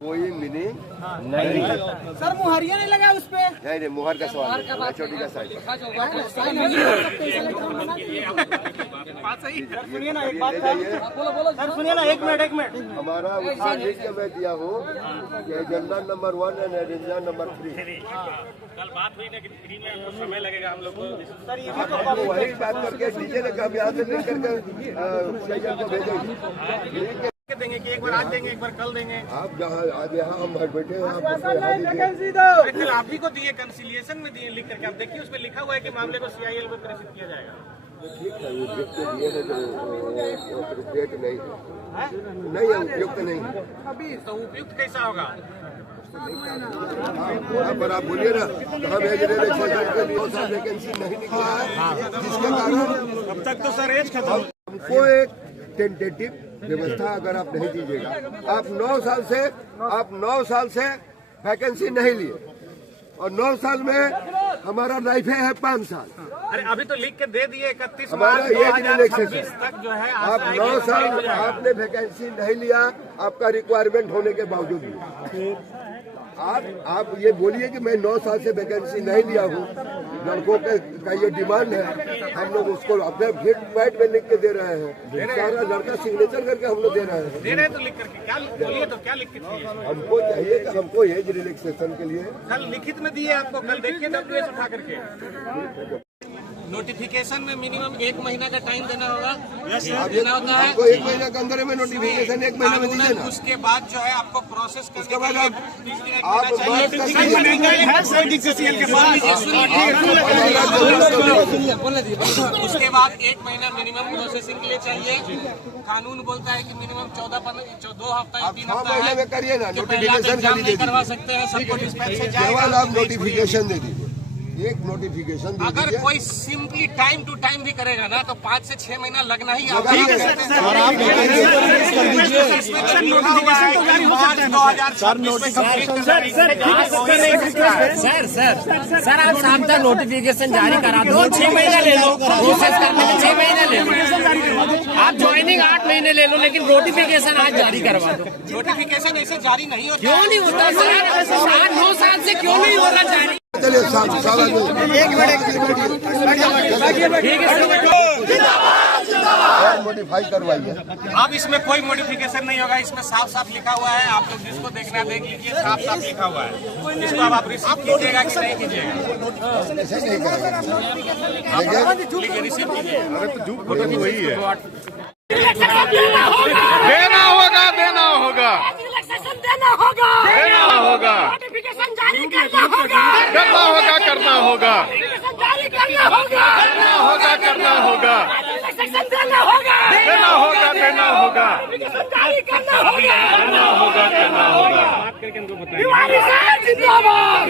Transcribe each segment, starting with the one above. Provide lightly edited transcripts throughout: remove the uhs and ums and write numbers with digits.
कोई मिनी नहीं सर मुहरिया नहीं लगा उस पे। नहीं मुहर का सवाल है, छोटी का साइज। सुनिए ना एक बात, सर सुनिए ना एक मिनट। हमारा उसका लिख के मैं दिया हूँ कि एजेंडा नंबर 1 और एजेंडा नंबर 3। कल बात हुई ना कि फ्री में आपको समय लगेगा हम लोग को। सर ये भी तो वही बात करके डीजे ने कहा यहाँ से लिख करके को भेजेंगे देंगे कि एक बार आज देंगे, एक बार कल देंगे। आप जहाँ आज यहाँ हम बैठे हैं कल आप ही को दिए, कंसिलिएशन में दिए लिख करके। आप देखिए उसमें लिखा हुआ है कि मामले को CIL को प्रेषित किया जाएगा। ठीक है, वो लिख के दिए हैं तो डेट नहीं है, उपयुक्त नहीं है। अभी तो उपयुक्त कैसा होगा? पर आप बोलिए ना, तो हम एज रिलैक्सेशन के लिए वैकेंसी नहीं निकला है, जिसके कारण अब तक तो सर एज खत्म। हमको एक टेंटेटिव व्यवस्था अगर आप नहीं दीजिएगा, आप 9 साल से वैकेंसी नहीं लिए और 9 साल में हमारा लाइफ है 5 साल। अरे अभी तो लिख के दे दिए 31 हमारा मार्च एज रिलैक्सेशन 2026 तक जो है। आप 9 साल आपने वैकेंसी नहीं लिया, आपका रिक्वायरमेंट होने के बावजूद भी आप ये बोलिए कि मैं 9 साल से वैकेंसी नहीं लिया हूँ। लड़कों का ये डिमांड है, हम लोग उसको अपने फिट पैड में लिख के दे रहे हैं, सारा लड़का सिग्नेचर करके हम लोग दे रहे हैं। तो लिख करके क्या बोलिए, तो क्या लिख के दिए? हमको चाहिए कि हमको एज रिलैक्सेशन के लिए कल लिखित में दिए आपको, कल देखिए WS उठा करके। नोटिफिकेशन में मिनिमम 1 महीना का टाइम देना होगा। देना होता है आपको 1 महीने के अंदर में नोटिफिकेशन 1 महीने में दीजिए ना। उसके बाद जो है आपको प्रोसेस उसके बाद आप उसके बाद 1 महीना मिनिमम प्रोसेसिंग के लिए चाहिए। कानून बोलता है कि मिनिमम 2 हफ्ता या 3 हफ्ता महीने में करिए ना, नोटिफिकेशन एग्जाम नहीं करवा सकते हैं। सबको डिस्पैच से केवल जाएगा। आप नोटिफिकेशन दे दीजिए, एक नोटिफिकेशन दे अगर दीजिए। कोई सिंपली टाइम टू टाइम भी करेगा ना तो 5 से 6 महीना लगना ही सर आप शाम तक नोटिफिकेशन जारी करा दो, 6 महीना ले लो प्रोसेस करने में, 6 महीना ले लो। आप ज्वाइनिंग 8 महीने ले लो, लेकिन नोटिफिकेशन आज जारी करवा दो। नोटिफिकेशन ऐसे जारी नहीं होता। क्यों नहीं होता सर? 8-9 साल से क्यों नहीं हो रहा जारी? चलिए मॉडिफाई करवाइए। अब इसमें कोई मॉडिफिकेशन नहीं होगा। इसमें साफ साफ लिखा हुआ है, आप लोग जिसको देखना देख लीजिए, साफ साफ लिखा हुआ है। इसको अब आप रिसीव कीजिएगा कि नहीं कीजिएगा? लिखिए रिसीव कीजिए। फोटो तो वही है। देना होगा देना होगा नोटिफिकेशन जारी करना होगा करना होगा जारी करना होगा करना होगा देना होगा जारी करना होगा तिवारी साहब जिंदाबाद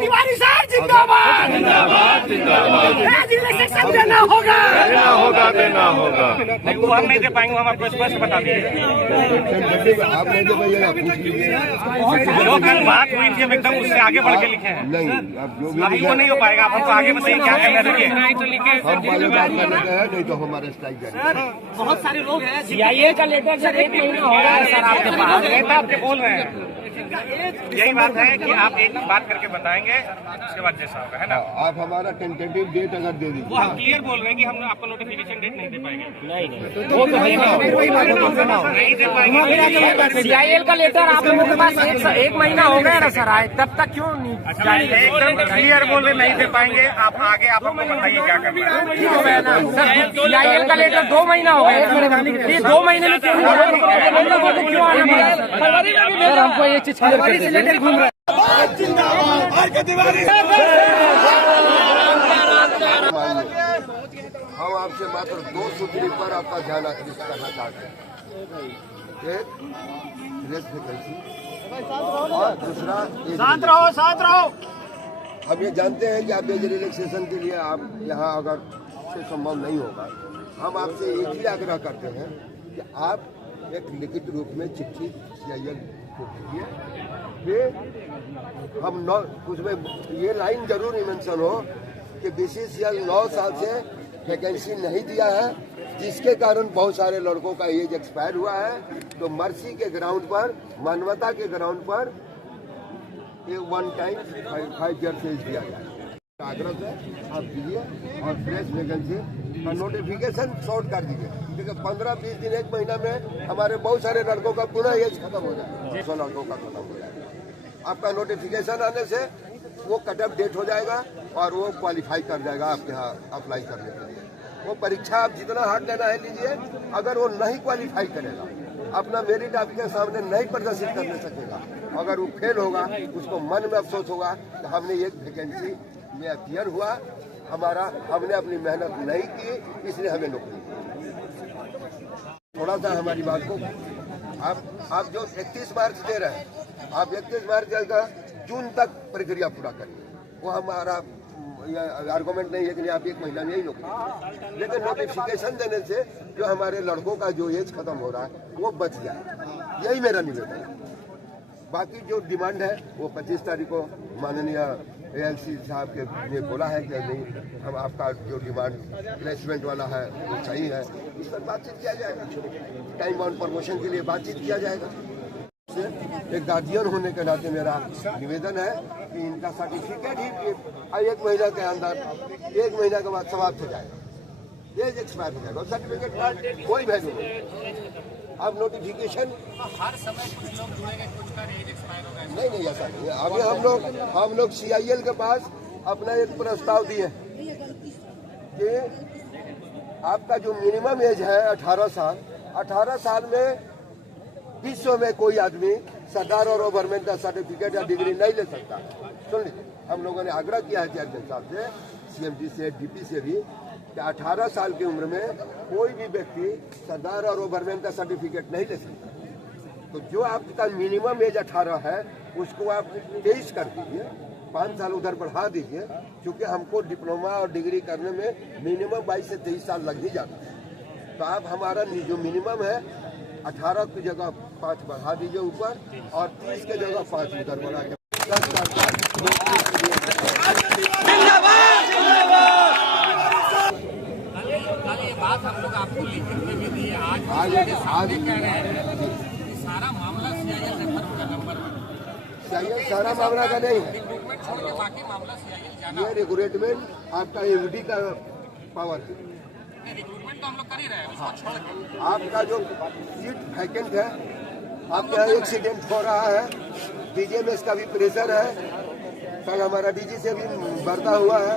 तिवारी साहब जिंदाबाद सेक्शन देना होगा नहीं, वो हम नहीं दे पाएंगे, हम आपको स्पष्ट बता देंगे। आप नहीं दे पाइएगा, पूछ लीजिए। जो कल बात हुई थी हम एकदम उससे आगे बढ़ के लिखे हैं। नहीं, आप जो भी अभी वो नहीं हो पाएगा। आप हमको आगे बताइए क्या करना चाहिए। हम पहले बात करने का है, नहीं तो हमारे स्ट्राइक जाएगा। बहुत सारे लोग हैं। CIL का लेटर सर 1 महीना हो रहा है सर आपके पास। नेता आपके बोल रहे हैं। यही बात है कि आप एक बात करके बताएंगे, उसके बाद जैसा होगा, है ना? आप हमारा टेंटेटिव डेट अगर दे वो दीजिए। हम क्लियर बोल रहे हैं कि हम आपको नोटिफिकेशन डेट नहीं दे पाएंगे। नहीं दे पाएंगे। CIL का लेटर आप लोगों के पास 1 महीना हो गया ना सर आए, तब तक क्यों नहीं? एकदम क्लियर बोल रहे नहीं दे पाएंगे। आप आगे आप हमको बताइए क्या करना है। ठीक हो गया ना सर? CIL का लेटर 2 महीना हो गया, ये 2 महीने में क्यों क्यों आना पड़ा? सर हमको ये चीज क्लियर से लेटर घूम रहा है। हम आपसे मात्र 2 सूत्री पर आपका ध्यान आकृष्ट करना चाहते हैं। एक प्रेस वैकेंसी और दूसरा साथ रहो। हम ये जानते हैं कि आप एज रिलैक्सेशन के लिए आप यहाँ अगर से संभव नहीं होगा, हम आपसे एक ही आग्रह करते हैं कि आप एक लिखित रूप में चिट्ठी CIL को भेजिए। फिर हम उसमें ये लाइन जरूर मेंशन हो कि BCCL 9 साल से वैकेंसी नहीं दिया है, जिसके कारण बहुत सारे लड़कों का एज एक्सपायर हुआ है। तो मर्सी के ग्राउंड पर, मानवता के ग्राउंड पर ये वन टाइम 5 ईयर से दिया जाए। आग्रह से आप दीजिए और फ्रेश वैकेंसी का नोटिफिकेशन शॉर्ट कर दीजिए, क्योंकि 15-20 दिन 1 महीना में हमारे बहुत सारे लड़कों का पूरा एज खत्म हो जाए, 100 लड़कों का खत्म हो जाएगा। आपका नोटिफिकेशन आने से वो कट ऑफ डेट हो जाएगा और वो क्वालिफाई कर जाएगा आपके यहाँ अप्लाई करने के लिए। वो परीक्षा आप जितना हार्ड लेना है लीजिए, अगर वो नहीं क्वालिफाई करेगा, अपना मेरिट आपके सामने नहीं प्रदर्शित करने सकेगा, अगर वो फेल होगा, उसको मन में अफसोस होगा कि हमने एक वैकेंसी में अपियर हुआ, हमने अपनी मेहनत नहीं की, इसलिए हमें नौकरी। थोड़ा सा हमारी बात को आप जो 31 मार्च दे रहे हैं, आप 31 मार्च का जून तक प्रक्रिया पूरा करिए। वो हमारा आर्गुमेंट नहीं है कि आप 1 महीना में ही नौकरी, लेकिन नोटिफिकेशन देने से जो हमारे लड़कों का जो एज खत्म हो रहा है वो बच जाए, यही मेरा निवेदन है। बाकी जो डिमांड है वो 25 तारीख को माननीय ALC साहब के ने बोला है कि नहीं, हम आपका जो डिमांड प्लेसमेंट वाला है वो सही है, इस पर बातचीत किया जाएगा। टाइम ऑन प्रमोशन के लिए बातचीत किया जाएगा। एक गार्जियन होने के नाते मेरा निवेदन है कि इनका सर्टिफिकेट ही 1 महीना के अंदर, 1 महीना के बाद समाप्त हो जाएगा, एज एक्सपायर हो जाएगा, सर्टिफिकेट का कोई वैल्यू नहीं। अब नोटिफिकेशन हर समय कुछ लोग जुड़ेंगे, कुछ का एज एक्सपायर होगा। नहीं ऐसा नहीं है। अभी हम लोग CIL के पास अपना एक प्रस्ताव दिए कि आपका जो मिनिमम एज है 18 साल, 18 साल में विश्व में कोई आदमी सरदार और ओवरमैन का सर्टिफिकेट या डिग्री नहीं ले सकता। सुन लीजिए, हम लोगों ने आग्रह किया है चेयरमैन साहब से, CMD से, DP से भी, कि 18 साल की उम्र में कोई भी व्यक्ति सरदार और ओवरमैन का सर्टिफिकेट नहीं ले सकता। तो जो आपका मिनिमम एज 18 है उसको आप 23 कर दीजिए, 5 साल उधर बढ़ा दीजिए, क्योंकि हमको डिप्लोमा और डिग्री करने में मिनिमम 22 से 23 साल लग ही जाता है। तो आप हमारा जो मिनिमम है 18 की जगह 5 बढ़ा दीजिए ऊपर, और 30 की जगह 5 उधर बढ़ा के 10 साल बात हम लोग आपको लिखित में भी दी है। आज कह रहे हैं कि सारा मामला CIL रेफर होगा नंबर 1। CIL सारा मामला का नहीं है, रिक्रूटमेंट छोड़ के बाकी मामला CIL जाना। ये रिक्रूटमेंट आपका AUD का पावर है। रिक्रूटमेंट तो हम लोग कर ही रहे हैं, उसको छोड़ के आपका जो सीट वैकेंट है, आपके यहाँ एक्सीडेंट हो रहा है, DGMS का भी प्रेशर है, कल हमारा DG से भी बढ़ता हुआ है,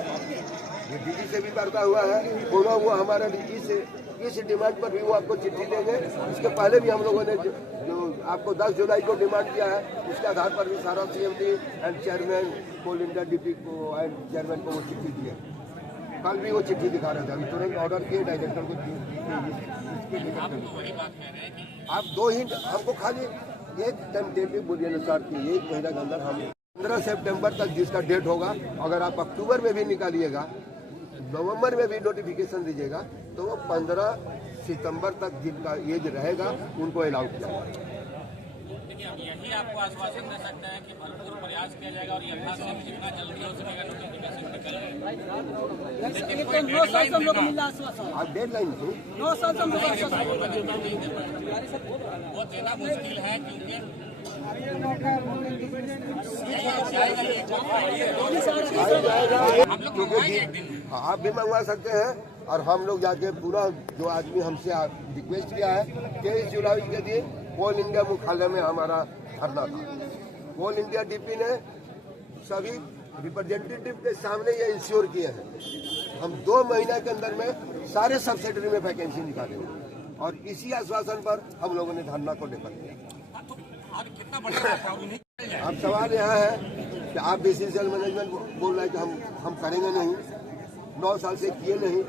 ये DG से भी बढ़ता हुआ है, दोनों वो हमारा DG से इस डिमांड पर भी वो आपको चिट्ठी देंगे। इसके पहले भी हम लोगों ने जो आपको 10 जुलाई को डिमांड किया है, उसके आधार पर भी सारा CMD and chairman, coal India DP को एंड चेयरमैन को वो चिट्ठी दी है। कल भी वो चिट्ठी दिखा रहे थे, अभी तुरंत ऑर्डर किए डायरेक्टर को। आप 2 हिंट हमको खाली एक टेंटेटिव बोलिए ना सर कि 1 महीना के अंदर हम 15 सितंबर तक जिसका डेट होगा, अगर आप अक्टूबर में भी निकालिएगा, नवंबर में भी नोटिफिकेशन दीजिएगा, तो वो 15 सितंबर तक जिनका एज रहेगा उनको अलाउ किया जाएगा। देखिए, अब यही आपको आश्वासन दे सकते हैं कि भरपूर प्रयास किया जाएगा और यथाशीघ्र जितना जल्दी हो सकेगा नोटिफिकेशन निकल जाएगा। लेकिन कोई डेडलाइन आप डेडलाइन थी 9 साल से हम लोग वो देना मुश्किल है, क्योंकि आप भी मंगवा सकते हैं, और हम लोग जाके पूरा जो आदमी हमसे रिक्वेस्ट किया है, 23 जुलाई के दिन कोल इंडिया मुख्यालय में हमारा धरना था। कोल इंडिया DP ने सभी रिप्रेजेंटेटिव के सामने ये इंश्योर किए हैं, हम 2 महीना के अंदर में सारे सब सेक्टर में वैकेंसी निकालेंगे, और इसी आश्वासन पर हम लोगों ने धरना को लेकर किया। अब सवाल यहाँ है कि आप BCCL मैनेजमेंट बोल रहा है कि हम करेंगे नहीं, 9 साल से किए नहीं,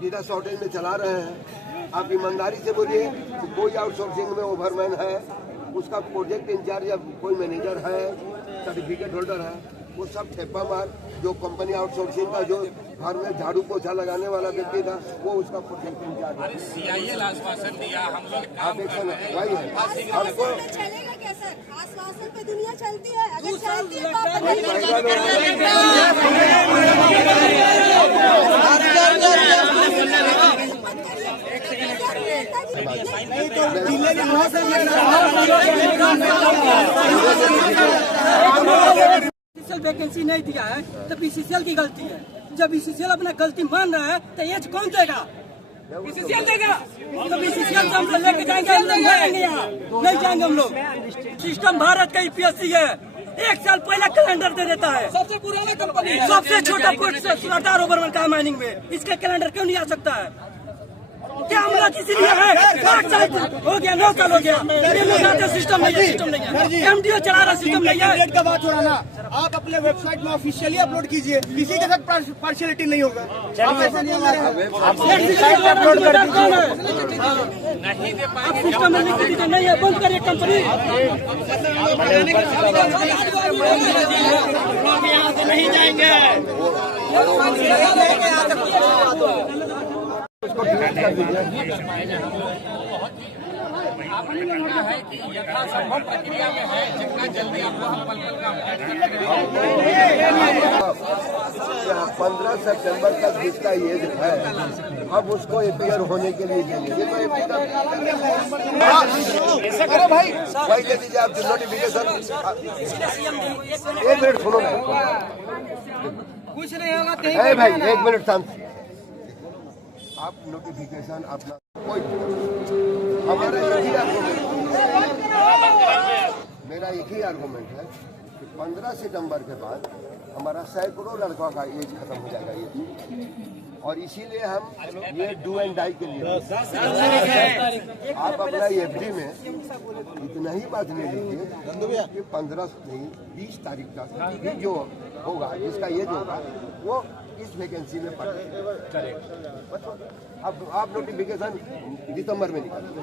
बिना शॉर्टेज में चला रहे हैं। आप ईमानदारी से बोलिए कि कोई आउटसोर्सिंग में ओवरमैन है, उसका प्रोजेक्ट इंचार्ज या कोई मैनेजर है, सर्टिफिकेट होल्डर है, वो सब ठेपा मार, जो कंपनी आउटसोर्सिंग का जो घर में झाड़ू पोछा लगाने वाला व्यक्ति था, वो उसका प्रोजेक्ट इंचार्ज। CIL आश्वासन दिया, हम लोग आप एक वही है हमको चलेगा क्या सर? आश्वासन पे दुनिया चलती है, अगर चलती है तो वैकेंसी नहीं दिया है तो बीसीसीएल की गलती है। जब बीसीसीएल अपना गलती मान रहा है तो एज कौन देगा? बीसीसीएल देगा। तो बीसीसीएल से हम लोग लेके जाएंगे, हम लोग नहीं जाएंगे हम लोग। सिस्टम भारत का यूपीएससी है, 1 साल पहले कैलेंडर दे देता है। सबसे पुराना कंपनी, सबसे छोटा पोस्ट सरदार ओवरमन का माइनिंग में, इसका कैलेंडर क्यों नहीं आ सकता है? क्या हमला किसी लिए है? 8 साल हो गया, 9 साल हो गया, सिस्टम नहीं है, एमडीओ चला रहा सिस्टम नहीं है। का बात हो रहा ना, आप अपने वेबसाइट में ऑफिशियली अपलोड कीजिए, किसी के साथ पार्शियलिटी नहीं होगा। आप ऐसा नहीं अपलोड कर नहीं दे पाएंगे, सिस्टम में लिख दीजिए, नहीं है बंद करिए कंपनी। नहीं जाएंगे। उसको डिलीट कर दीजिए। आपने करना है कि यथासंभव प्रक्रिया में है, जितना जल्दी आपको हम पल-पल का 15 सितंबर तक जिसका एज है, अब उसको एपीआर होने के लिए देंगे। अरे भाई भाई दे दीजिए आप नोटिफिकेशन। एक मिनट सुनो, कुछ नहीं होगा। भाई 1 मिनट शांत। आप नोटिफिकेशन अपना कोई हमारा एक ही आर्गूमेंट, मेरा एक ही आर्गूमेंट है कि 15 सितंबर के बाद हमारा सैकड़ों लड़कों का एज खत्म हो जाएगा ये, और इसीलिए हम ये डू एंड डाई के लिए आप अपना एफडी में इतना ही बात ले लीजिए कि 15 नहीं 20 तारीख तक जो होगा, जिसका एज होगा वो इस वैकेंसी में करेगा। अब आप नोटिफिकेशन दिसंबर में निकालेंगे।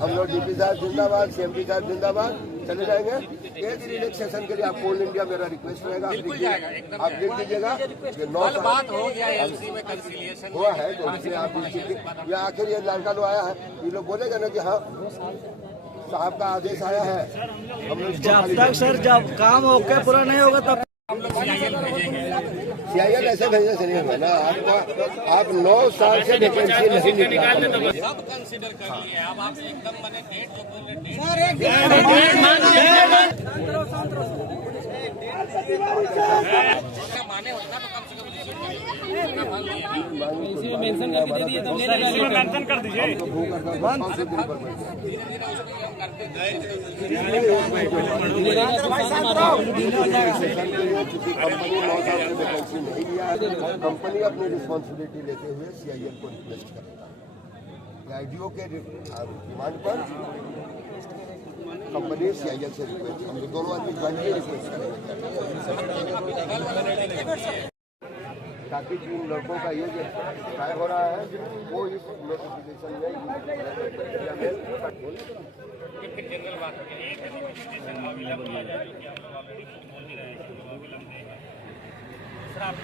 हम लोग डीपी साहब जिंदाबाद, सीएमडी साहब जिंदाबाद, चले जाएंगे। एज रिलैक्सेशन के लिए आप ऑल इंडिया मेरा रिक्वेस्ट रहेगा, आप लिख दीजिएगा कि 9 साल बात हो गया एमसी में कंसिलिएशन हुआ है, तो इसलिए आप या आखिर ये लड़का लोग आया है, ये लोग बोलेगा ना कि हाँ साहब का आदेश आया है। हम लोग जब तक सर जब काम होकर पूरा नहीं होगा तब सीआईएल ऐसे भेजने से नहीं होगा ना। आप 9 साल से वैकेंसी नहीं निकालने, सब कंसिडर कर लिए। अब आप एकदम बने डेट जो बोल रहे डेट माने होता तो कम से कम रिसीव करिए। इसी में मेंशन करके दे दिए, तो इसी में मेंशन कर दीजिए। कंपनी 9 साल से वैकेंसी नहीं लिया, कंपनी अपनी रिस्पॉन्सिबिलिटी लेते हुए सीआईएल को रिक्वेस्ट करेगा। आईडीओ के डिमांड पर कंपनी सीआईएल से रिक्वेस्ट, हम दोनों आदमी जॉइंटली रिक्वेस्ट करेंगे ताकि जिन लड़कों का ये तय हो रहा है वो इस नोटिफिकेशन में जनरल बात है, एक नोटिफिकेशन अवेलेबल आ जाए जो कि आप लोग ऑलरेडी बोल ही रहे हैं, अवेलेबल नहीं है। दूसरा आप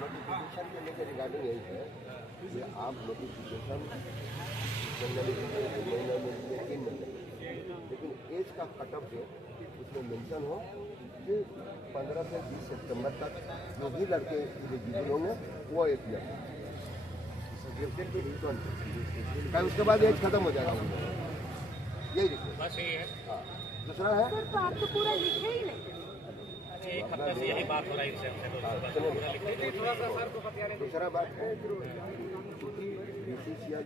नोटिफिकेशन के लेकर रिगार्डिंग यही है कि आप नोटिफिकेशन जनरली महीने में 3 महीने, लेकिन एज का कटअप डेट उसमें मेंशन हो कि 15 से 20 सितंबर तक जो भी लड़के एलिजिबल होंगे वो एपीआर उसके बाद एज खत्म हो जाएगा। यही रिक्वेस्ट बस यही है। दूसरा है सर तो आप तो पूरा लिखे ही नहीं। एक हफ्ते से यही बात हो रही है। दूसरा बात है बीसीसीआई